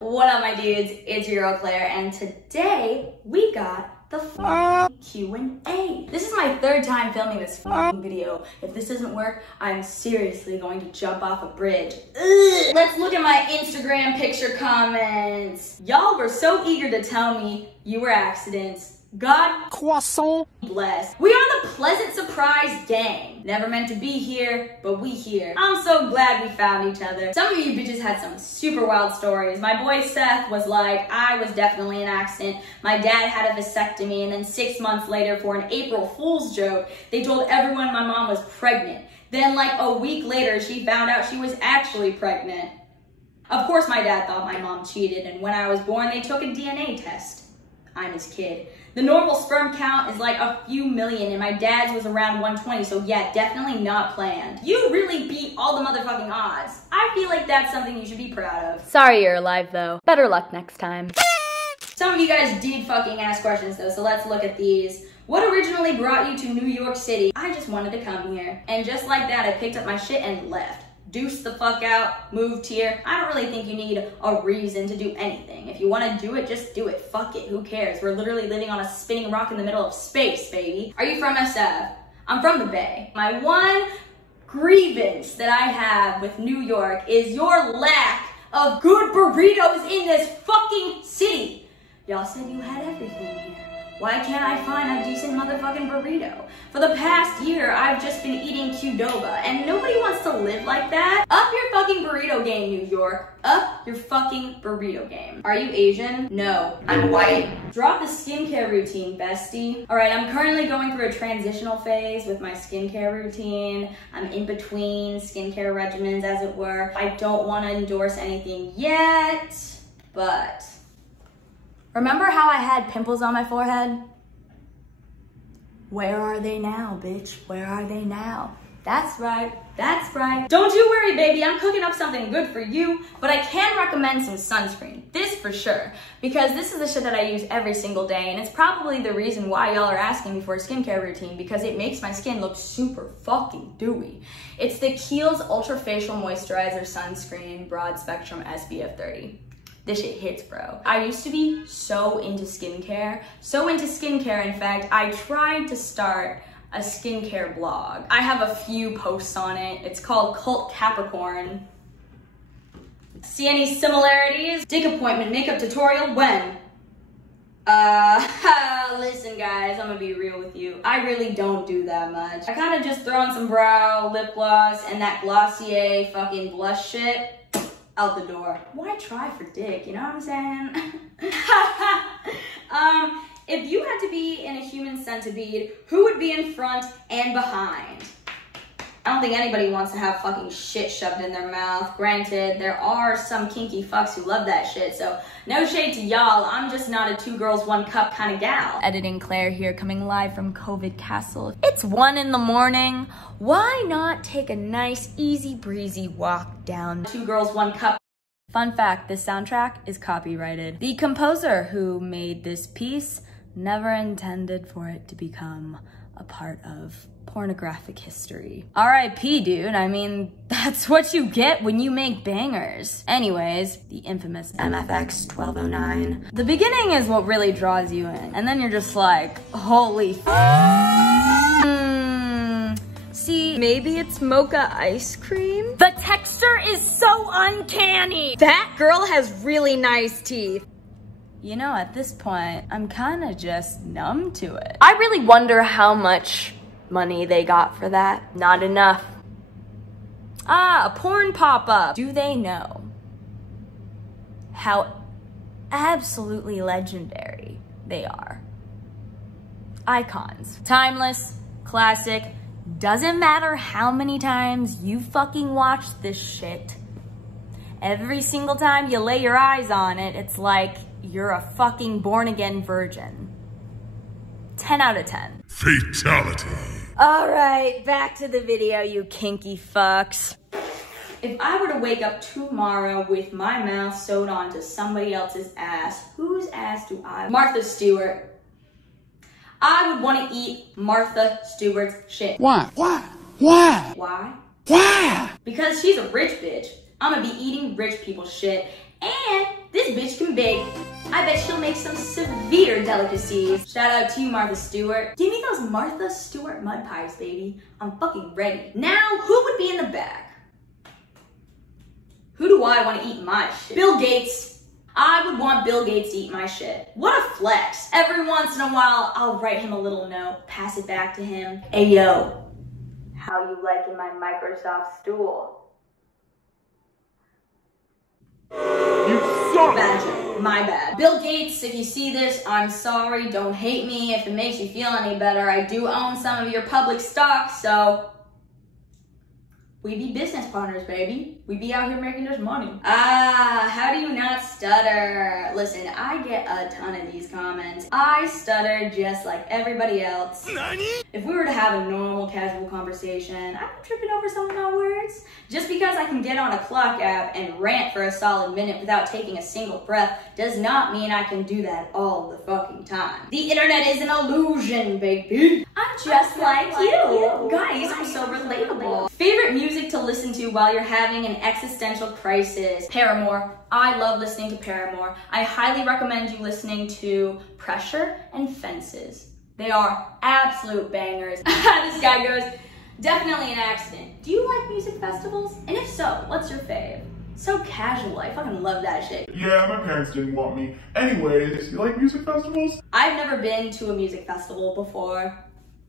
What up, my dudes? It's your girl Claire, and today we got the Q&A. This is my third time filming this video. If this doesn't work, I'm seriously going to jump off a bridge. Ugh. Let's look at my Instagram picture comments. Y'all were so eager to tell me you were accidents. God croissant bless. We are the Pleasant Surprise gang. Never meant to be here, but we here. I'm so glad we found each other. Some of you bitches had some super wild stories. My boy Seth was like, I was definitely an accident. My dad had a vasectomy, and then 6 months later, for an April Fool's joke, they told everyone my mom was pregnant. Then like a week later, she found out she was actually pregnant. Of course, my dad thought my mom cheated, and when I was born, they took a DNA test. I'm his kid. The normal sperm count is like a few million, and my dad's was around 120, so yeah, definitely not planned. You really beat all the motherfucking odds. I feel like that's something you should be proud of. Sorry you're alive, though. Better luck next time. Some of you guys did fucking ask questions, though, so let's look at these. What originally brought you to New York City? I just wanted to come here. And just like that, I picked up my shit and left. Deuced the fuck out, moved here. I don't really think you need a reason to do anything. If you want to do it, just do it. Fuck it, who cares? We're literally living on a spinning rock in the middle of space, baby. Are you from SF? I'm from the Bay. My one grievance that I have with New York is your lack of good burritos in this fucking city. Y'all said you had everything here. Why can't I find a decent motherfucking burrito? For the past year, I've just been eating Qdoba, and nobody wants to live like that. Up your fucking burrito game, New York. Up your fucking burrito game. Are you Asian? No, I'm white. Drop the skincare routine, bestie. All right, I'm currently going through a transitional phase with my skincare routine. I'm in between skincare regimens, as it were. I don't want to endorse anything yet, but remember how I had pimples on my forehead? Where are they now, bitch? Where are they now? That's right, that's right. Don't you worry, baby, I'm cooking up something good for you, but I can recommend some sunscreen, this for sure, because this is the shit that I use every single day, and it's probably the reason why y'all are asking me for a skincare routine, because it makes my skin look super fucking dewy. It's the Kiehl's Ultra Facial Moisturizer Sunscreen Broad Spectrum SPF 30. This shit hits, bro. I used to be so into skincare. In fact, I tried to start a skincare blog. I have a few posts on it. It's called Cult Capricorn. See any similarities? Dick appointment makeup tutorial when? Listen guys, I'm gonna be real with you. I really don't do that much. I kind of just throw on some brow, lip gloss, and that Glossier fucking blush shit. Out the door. Why try for dick, you know what I'm saying? If you had to be in a human centipede, who would be in front and behind? I don't think anybody wants to have fucking shit shoved in their mouth. Granted, there are some kinky fucks who love that shit, so no shade to y'all. I'm just not a 2 girls 1 cup kind of gal. Editing Claire here, coming live from COVID Castle. It's 1 in the morning. Why not take a nice, easy breezy walk down 2 girls 1 cup. Fun fact, this soundtrack is copyrighted. The composer who made this piece never intended for it to become a part of pornographic history. R.I.P. dude, I mean, that's what you get when you make bangers. Anyways, the infamous MFX 1209. The beginning is what really draws you in, and then you're just like, holy See, maybe it's mocha ice cream? The texture is so uncanny! That girl has really nice teeth. You know, at this point, I'm kinda just numb to it. I really wonder how much money they got for that. Not enough. Ah, a porn pop-up. Do they know how absolutely legendary they are? Icons. Timeless, classic, doesn't matter how many times you fucking watch this shit. Every single time you lay your eyes on it, it's like you're a fucking born-again virgin. 10 out of 10. Fatality. All right, back to the video, you kinky fucks. If I were to wake up tomorrow with my mouth sewed onto somebody else's ass, whose ass do I? Martha Stewart. I would want to eat Martha Stewart's shit. Why? Why? Why? Why? Why? Because she's a rich bitch. I'm gonna be eating rich people's shit. And this bake. I bet she'll make some severe delicacies. Shout out to you, Martha Stewart. Give me those Martha Stewart mud pies, baby. I'm fucking ready. Now, who would be in the back? Who do I want to eat my shit? Bill Gates. I would want Bill Gates to eat my shit. What a flex. Every once in a while, I'll write him a little note, pass it back to him. Hey, yo, how you liking my Microsoft stool? You suck! Bad joke. My bad. Bill Gates, if you see this, I'm sorry. Don't hate me if it makes you feel any better. I do own some of your public stock, so we be business partners, baby. We be out here making this money. How do you not stutter? Listen, I get a ton of these comments. I stutter just like everybody else. Nani? If we were to have a normal, casual conversation, I'm tripping over some of my words. Just because I can get on a clock app and rant for a solid minute without taking a single breath does not mean I can do that all the fucking time. The internet is an illusion, baby. I'm just like you. Guys, I'm so relatable. Favorite music to listen to while you're having an existential crisis? Paramore. I love listening to Paramore. I highly recommend you listening to Pressure and Fences. They are absolute bangers. This guy goes, definitely an accident. Do you like music festivals? And if so, what's your fave? So casual, I fucking love that shit. Yeah, my parents didn't want me. Anyways, you like music festivals? I've never been to a music festival before.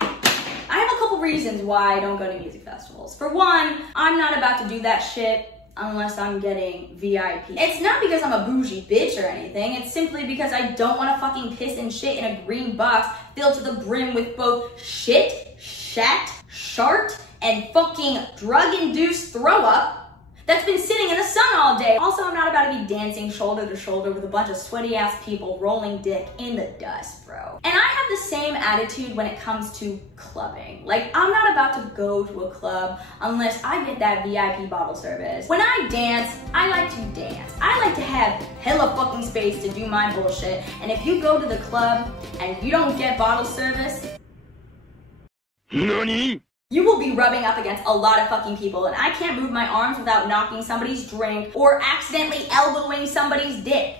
I have a couple reasons why I don't go to music festivals. For one, I'm not about to do that shit unless I'm getting VIP. It's not because I'm a bougie bitch or anything. It's simply because I don't want to fucking piss and shit in a green box filled to the brim with both shit, shat, shart, and fucking drug-induced throw-up that's been sitting in the sun all day. Also, I'm not about to be dancing shoulder to shoulder with a bunch of sweaty ass people rolling dick in the dust, bro. And I have the same attitude when it comes to clubbing. Like, I'm not about to go to a club unless I get that VIP bottle service. When I dance, I like to dance. I like to have hella fucking space to do my bullshit. And if you go to the club and you don't get bottle service, Nani? you will be rubbing up against a lot of fucking people, and I can't move my arms without knocking somebody's drink or accidentally elbowing somebody's dick.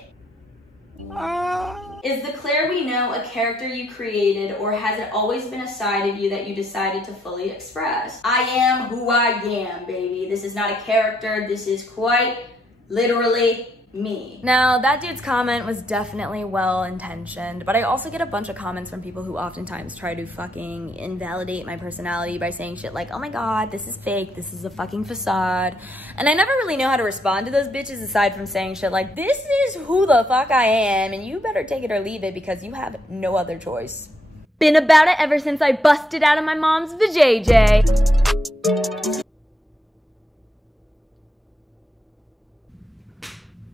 Is the Claire we know a character you created, or has it always been a side of you that you decided to fully express? I am who I am, baby. This is not a character. This is quite literally me. Now, that dude's comment was definitely well-intentioned, but I also get a bunch of comments from people who oftentimes try to fucking invalidate my personality by saying shit like, oh my god, this is fake, this is a fucking facade. And I never really know how to respond to those bitches aside from saying shit like, this is who the fuck I am, and you better take it or leave it because you have no other choice. Been about it ever since I busted out of my mom's vajayjay.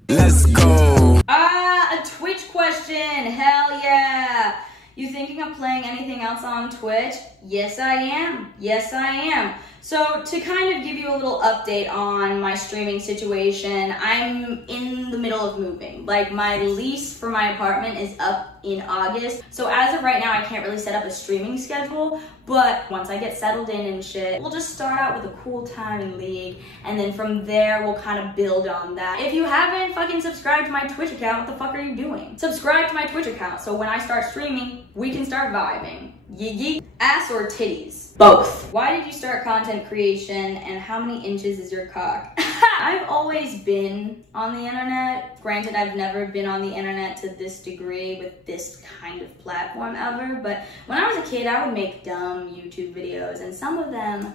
Let's go. A Twitch question. Hell yeah. You thinking of playing anything else on Twitch? Yes, I am. Yes, I am. So to kind of give you a little update on my streaming situation, I'm in the middle of moving. Like, my lease for my apartment is up in August. So as of right now, I can't really set up a streaming schedule, but once I get settled in and shit, we'll just start out with a cool time in League, and then from there, we'll kind of build on that. If you haven't fucking subscribed to my Twitch account, what the fuck are you doing? Subscribe to my Twitch account, so when I start streaming, we can start vibing. Yee. Ass or titties? Both. Why did you start content creation, and how many inches is your cock? I've always been on the internet. Granted, I've never been on the internet to this degree with this kind of platform ever, but when I was a kid, I would make dumb YouTube videos, and some of them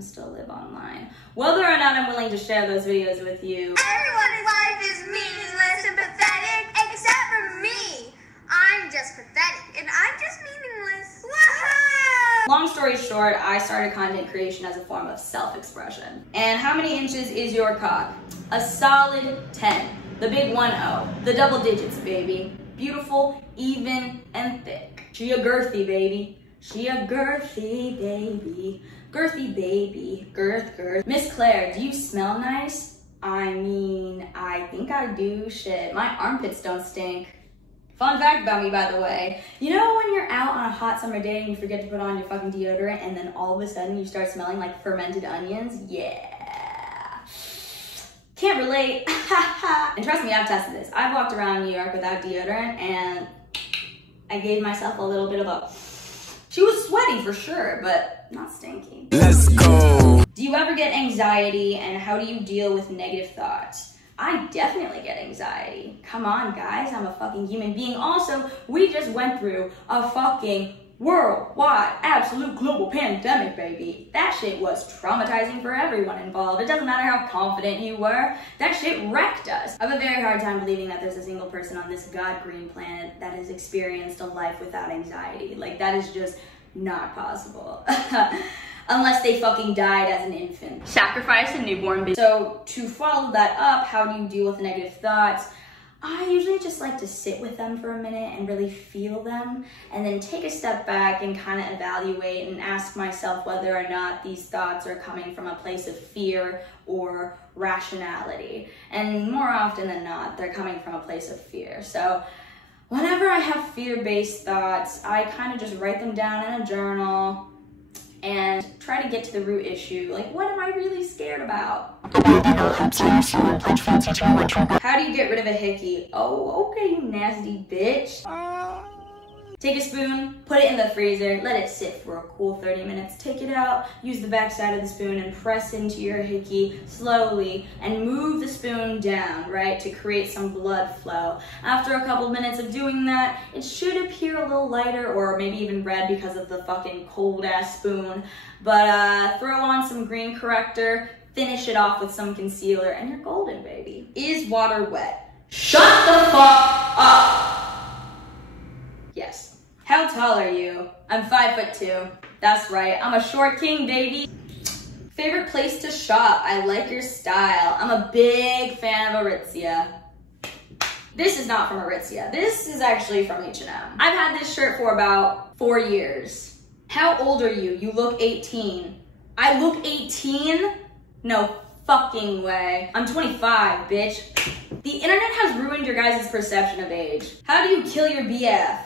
still live online. Whether or not I'm willing to share those videos with you. Everyone's life is meaningless and pathetic, except for me. I'm just pathetic, and I'm just meaningless. Woohoo! Long story short, I started content creation as a form of self-expression. And how many inches is your cock? A solid 10. The big 1-0. The double digits, baby. Beautiful, even, and thick. She a girthy, baby. She a girthy baby. Girthy baby. Girth. Miss Claire, do you smell nice? I mean, I think I do. Shit, my armpits don't stink. Fun fact about me, by the way. You know when you're out on a hot summer day and you forget to put on your fucking deodorant and then all of a sudden you start smelling like fermented onions? Yeah. Can't relate. And trust me, I've tested this. I've walked around New York without deodorant and I gave myself a little bit of a... She was sweaty for sure, but not stinky. Let's go. Do you ever get anxiety and how do you deal with negative thoughts? I definitely get anxiety. Come on, guys, I'm a fucking human being. Also, we just went through a fucking worldwide, absolute global pandemic, baby. That shit was traumatizing for everyone involved. It doesn't matter how confident you were. That shit wrecked us. I have a very hard time believing that there's a single person on this god-green planet that has experienced a life without anxiety. Like, that is just not possible. Unless they fucking died as an infant. Sacrifice a newborn baby. So to follow that up, how do you deal with negative thoughts? I usually just like to sit with them for a minute and really feel them and then take a step back and kind of evaluate and ask myself whether or not these thoughts are coming from a place of fear or rationality. And more often than not, they're coming from a place of fear. So whenever I have fear-based thoughts, I kind of just write them down in a journal and try to get to the root issue. Like, what am I really scared about? How do you get rid of a hickey? Oh, okay, you nasty bitch. Take a spoon, put it in the freezer, let it sit for a cool 30 minutes. Take it out, use the back side of the spoon and press into your hickey slowly and move the spoon down, right, to create some blood flow. After a couple minutes of doing that, it should appear a little lighter or maybe even red because of the fucking cold ass spoon. But throw on some green corrector, finish it off with some concealer, and you're golden, baby. Is water wet? Shut the fuck up! Yes. How tall are you? I'm 5'2". That's right, I'm a short king, baby. Favorite place to shop? I like your style. I'm a big fan of Aritzia. This is not from Aritzia. This is actually from H&M. I've had this shirt for about 4 years. How old are you? You look 18. I look 18? No fucking way. I'm 25, bitch. The internet has ruined your guys' perception of age. How do you kill your BF?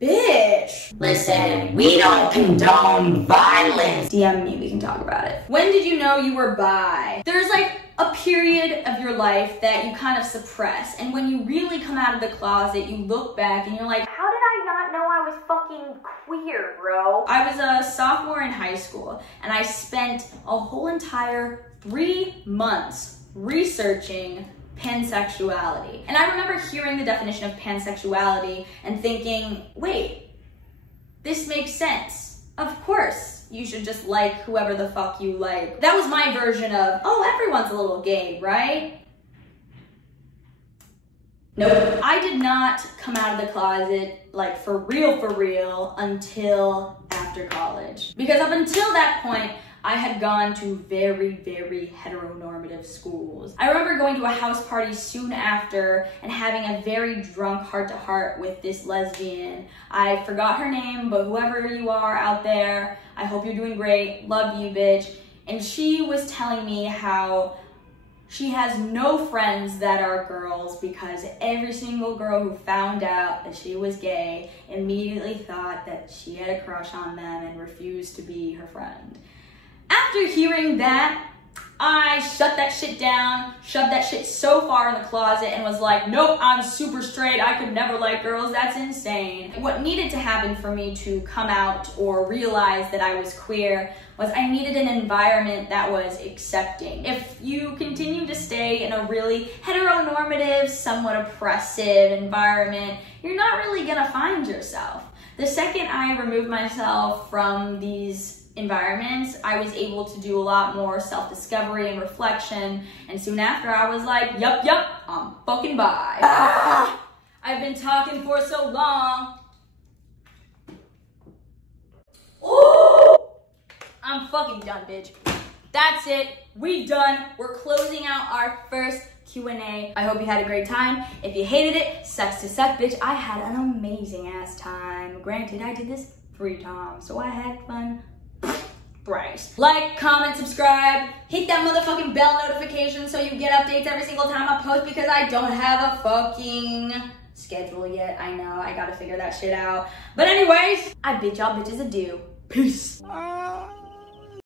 Bitch. Listen, we don't condone violence. DM me, we can talk about it. When did you know you were bi? There's like a period of your life that you kind of suppress, and when you really come out of the closet, you look back and you're like, how did I not know I was fucking queer, bro? I was a sophomore in high school, and I spent a whole entire 3 months researching pansexuality. And I remember hearing the definition of pansexuality and thinking, wait, this makes sense. Of course, you should just like whoever the fuck you like. That was my version of, oh, everyone's a little gay, right? Nope. I did not come out of the closet, like for real, until after college. Because up until that point, I had gone to very, very heteronormative schools. I remember going to a house party soon after and having a very drunk heart-to-heart with this lesbian. I forgot her name, but whoever you are out there, I hope you're doing great. Love you, bitch. And she was telling me how she has no friends that are girls because every single girl who found out that she was gay immediately thought that she had a crush on them and refused to be her friend. After hearing that, I shut that shit down, shoved that shit so far in the closet and was like, nope, I'm super straight, I could never like girls, that's insane. What needed to happen for me to come out or realize that I was queer was I needed an environment that was accepting. If you continue to stay in a really heteronormative, somewhat oppressive environment, you're not really gonna find yourself. The second I removed myself from these environments, I was able to do a lot more self-discovery and reflection, and soon after I was like, yup, I'm fucking bi. I've been talking for so long. Ooh! I'm fucking done, bitch. That's it, we done. We're closing out our first Q&A. I hope you had a great time. If you hated it, sucks to suck, bitch. I had an amazing ass time. Granted, I did this 3 times, so I had fun. Thrice. Like, comment, subscribe, hit that motherfucking bell notification so you get updates every single time I post because I don't have a fucking schedule yet. I know, I gotta figure that shit out. But anyways, I bid y'all bitches adieu. Peace.